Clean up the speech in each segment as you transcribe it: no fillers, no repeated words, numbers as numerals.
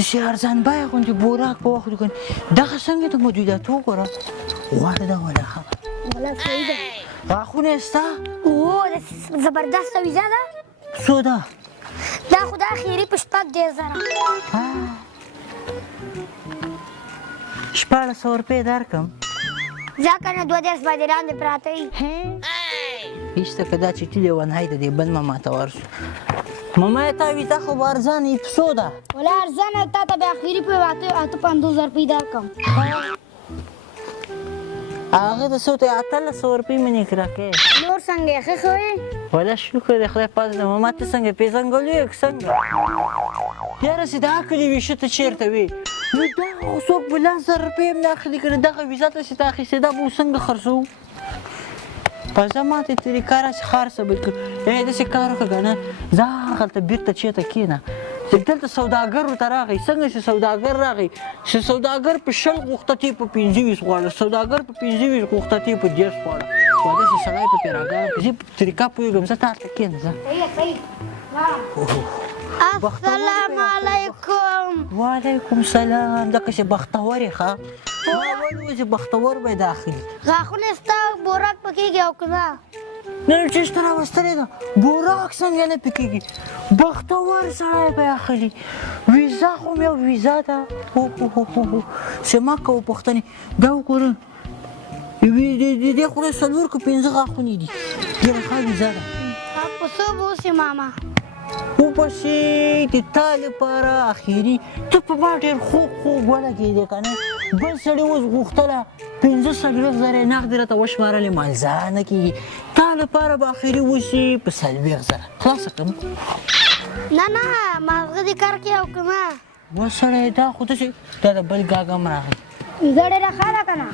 داسې ارزان بیه غوندې بوراک په وخت وکړي دغه څنګه د موجودات وګوره غوړه ده ولا ښه ولا صحیح ده غاښونه یې شته اوه د زبردسته ویزه ده څو ده دا خو دا اخري په 14,000 1400 روپۍ درکړم ځکه نه 2 باندې لاندې پراته وي هېڅ که دا چټي لیونی د دې بل ماما ته ورسو ماما یې تا ویزه خو به ارزانه وي په څو ده ولا ارزانه تا ته بیا اخري په 50 روپۍ درکړم هغه د څو ته 1800 روپۍ مې نه راکړې نور څنګه یې ښه ښه وې ولا شکر دی خدای پاک د ماما ته څنګه پېژنګلو یې که څنګه یاره چې دا کلي ویشه ته چېرته وې نو دا خو څوک به 10,000 روپۍ هم نه اخلي که نه دغه ویزه ته چې تا اخیستې دا به څنګه خرڅوو په زه ماته طریقه راسې خرڅه به کړو داسې کار وکړه که نه زه هلته بېرته چېرته کښېنه دلته سوداګر ورته راغی څنګه چې سوداګر راغی چې سوداګر په 20 غوښته تی په 25 غواړه سوداګر په 25 غوښته تی په 10 غواړه خو داسې سړی په پیراګانو کې زه په طریقه پوهېږم زه تا هلته کښېنه ځه السلام علیکم وعلیکم سلام لکه چې بختور یې ښه ما ولې چې بختور به یې داخلي غاښونه ستا بوراک پکېږي او که نه نن چېرته راوستلې ده بوراک څنګه نه پکېږي بختور سړی به یې اخلي ویزه خو مې یو ویزه ده چې ما کوو پوښتنې دا وګوره د دې خولې 4 که 5 غاښونه دي ډېره ښه ویزه ده په څو به اوسې ماما وبسې د تا لپاره اخري ته په ما ډېر خوږ ولګېدې که نه بل سړي اوس غوښتله 45,000 نغدې راته وشمارلې مالزه نه کېږي تا لپاره به اخري اوسي په 40,000 خلاصه کړم نه نه مازغه دې کار کې او که نه وا سړی دا خو داسې دا د بل ګاګ هم راغی ویزه ډېره ښه ده که نه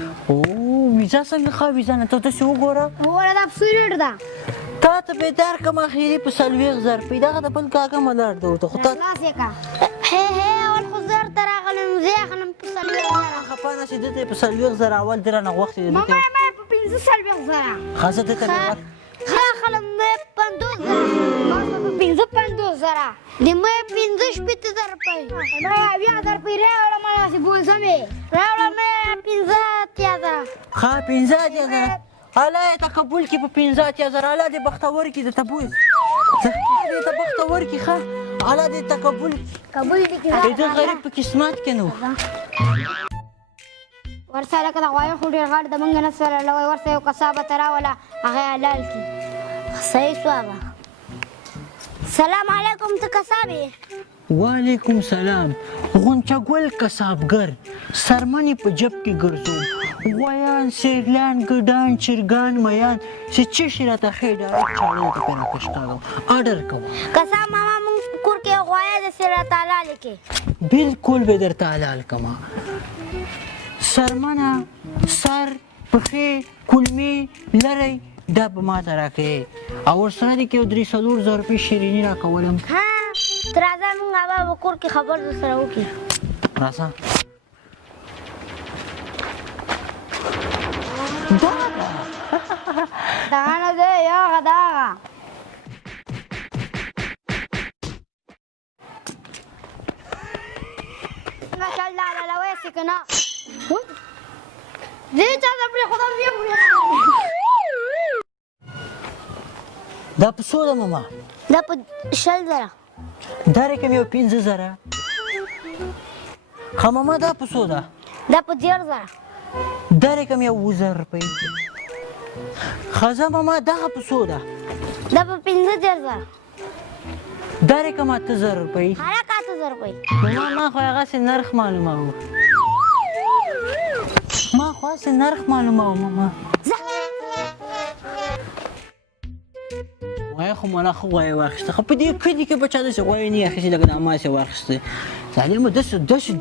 ویزه څنګه ښه ویزه نه ته داسې وګوره وګوره دا پسو ریټ ده تا ته به یې درکړم اخري په 40,000 روپۍ دغه د بل ګاګ هم ولاړ ده ورته خو تا خلاص یې که اول خو زه ورته راغلم زه یې اخلم په 40,000 خفه نه شې دلته یې په 40,000 اول دې رانه غوښتې دي ماما یې ما په 45,000 ښه زه دلته مې ښه اخلم مې 50,000 ما په 50,000 د مې 50,000 روپۍ ما 20,000 روپۍ راوړه ما داسې بولځم یې راوړه مې 50,000 ښه 50,000 الله یې تقبل کړي په 50,000 الله دې بختور کړي درته بوی دې ته بختور کړي ښه الله دې تقبل قبول دې کړي د غریب په قسمت کې نو ورسره لکه د غوايي خو ډېر غټ د موږ نه سره لوی ورسره یو کسابه ته راوله هغه یې حلال کړي صحیح شو هغه سلام علیکم ته کساب یې وعلیکم سلام غونچه ګل کسابګر سرمنې په جب کې ګرځوم غویان سیرلان ګډان چرګان میان چې څه شي راته ښې ډایرکټ چاړه درته پرې راکشکاږم اډر کوم کساب ماما موږ کور کې غوايه داسې راته حلال کړي بالکل به درته حلال کړمه سرمنه سر پښې کولمې لری دا به ما ته راکړې او ورسره دې کې 3-4 روپۍ شیریني راکولم ها ته راځه موږ هغه به کور کې خبر درسره وکړي راځه دا دغه نه دی هغه دغه څنګه چل دا حلالوی یې که نه زه یې چاته پرېښودم بیا دا په څو ده ماما دا په 20,000 دا رقم یو 15,000 ښه ماما دا په څو ده دا په 10,000 دا رقم یو 20,000 روپۍ ښه زه ماما دغه په څو ده دا په 15,000 دا رقم 8,000 روپۍ هلکه 8,000 روپۍ ماما ما خو هغسې نرخ معلوموو ما خو هسې نرخ معلوموو ماما غوایه خو ملا ښه غوایه واخیسته خو په دې کلي کې به چا داسې غوایه نه اخیستې لکه دا ما چې واخیستې ظالمه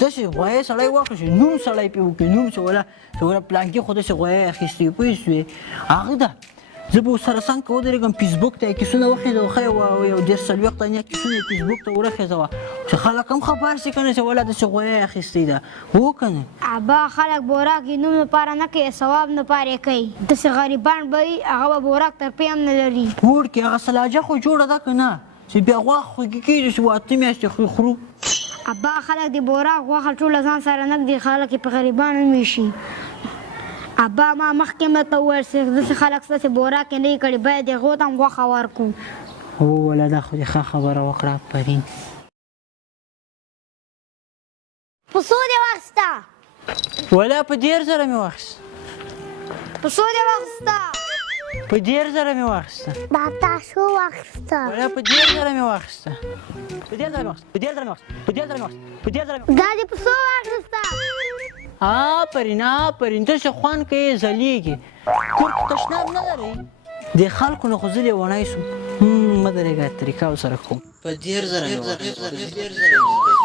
داسې غوایه سړی واخیستې نوم سړی پرې وکړي نوم چې ولا پلانکي خو داسې غوایه اخیستې پوه شوې هغه ده زه به ورسره څنګ که ودرېږم فیسبوک ته یې کیسونه وخېږه ښه یو 30-40 تنیا کیسونه یې فیسبوک ته ورخېږه چې خلک هم خبر شي که نه چې ولا داسې غوایه اخیستې ده هو که نه ابا خلک بوراک د نوم لپاره نه کوي ثواب لپاره یې کوي داسې غریبان به وي هغه به بوراک تر پې هم نه لري وړکې هغه سلاجه خو جوړه ده که نه چې بیا غوا خوږې کېږي چې 8 میاشتې خورو ابا خلک د بوراک غوښه ټوله ځان سره نږدي خلک یې په غریبانو ویشي ابا ما مخکې مته وویل چې داسې خلک ستاسې بوراک یې نه وي کړي باید هغو ته هم غوښه ورکړو هو ولا دا خو دې ښه خبره وکړه آفرین په څو دې واخیسته ولا په 10,000 مې واخیسته په څو دې واخیسته په 10,000 مې واخیسته دا تاسو واخیسته ولا په 10,000 مې واخیسته په 10,000 مې واخیسته په 10,000 مې واخیسته په 10,000 مې واخیسته په 10,000 مې دا دې په څو واخیسته آفرین آفرین داسې خوند کوي ځلیږي کور کې تشناب نه لرئ د خلکو نه خو زه لیونی سوم مه درېږه طریقه ورسره کوم په 10,000 مې واخیسته په 10,000